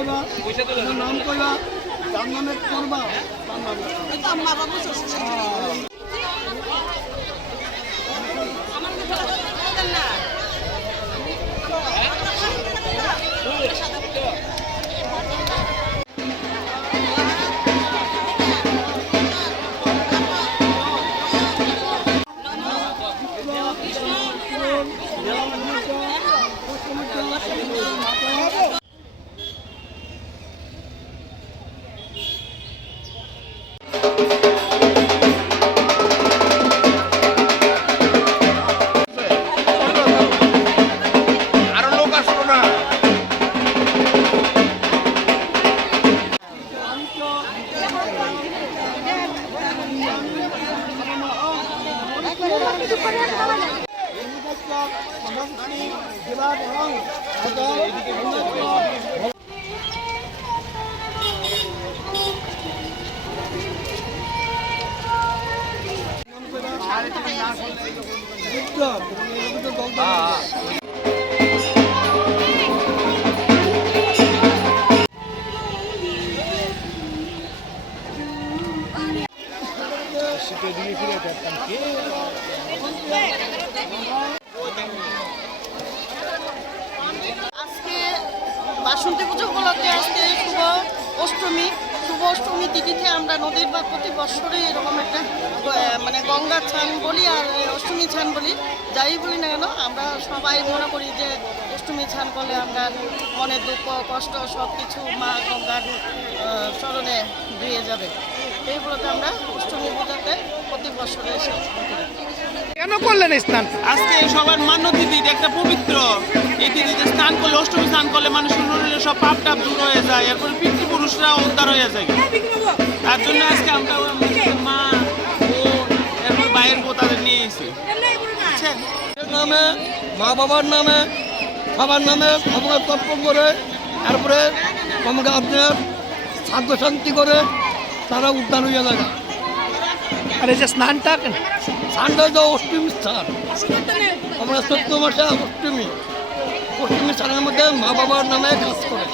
কইবা নাম কইবা তার নামে করবা তার নামে আজকে বাসন্তী পুজো উপলক্ষে আজকে শুভ অষ্টমী তিথিতে আমরা নদীর বা প্রতি বছরে এরকম একটা মানে গঙ্গার ছান বলি আর অষ্টমী ছান বলি, যাই বলি না কেন আমরা সবাই মনে করি যে অষ্টমী ছান করলে আমরা মনের দুঃখ কষ্ট সব কিছু মা গঙ্গার চরণে ধুয়ে যাবে। এইগুলোতে আমরা অষ্টমী পূজাতে প্রতি বছরে এসে করি। কেন করলেন স্নান? আজকে সবার মান্য তিথি, একটা পবিত্র এই তিথিতে স্নান করলে, অষ্টমী স্নান করলে মানুষের শরীরে সব পাপ টাপ দূর হয়ে যায়, এরপরে পিতৃপুরুষরা উদ্ধার হয়ে যায়। তার জন্য আজকে আমরা মা বোন এরপর ভাইয়ের বউ তাদের নিয়ে এসেছি। নামে মা বাবার নামে সবার নামে আমরা তর্পণ করে তারপরে আমাকে আপনার শান্ত শান্তি করে তারা উদ্ধার হইয়া লাগা। আর এই যে স্নানটা স্নানটা তো অষ্টমী স্থান, আমরা 14 মাসে অষ্টমী স্থানের মধ্যে মা বাবার নামে কাজ করে।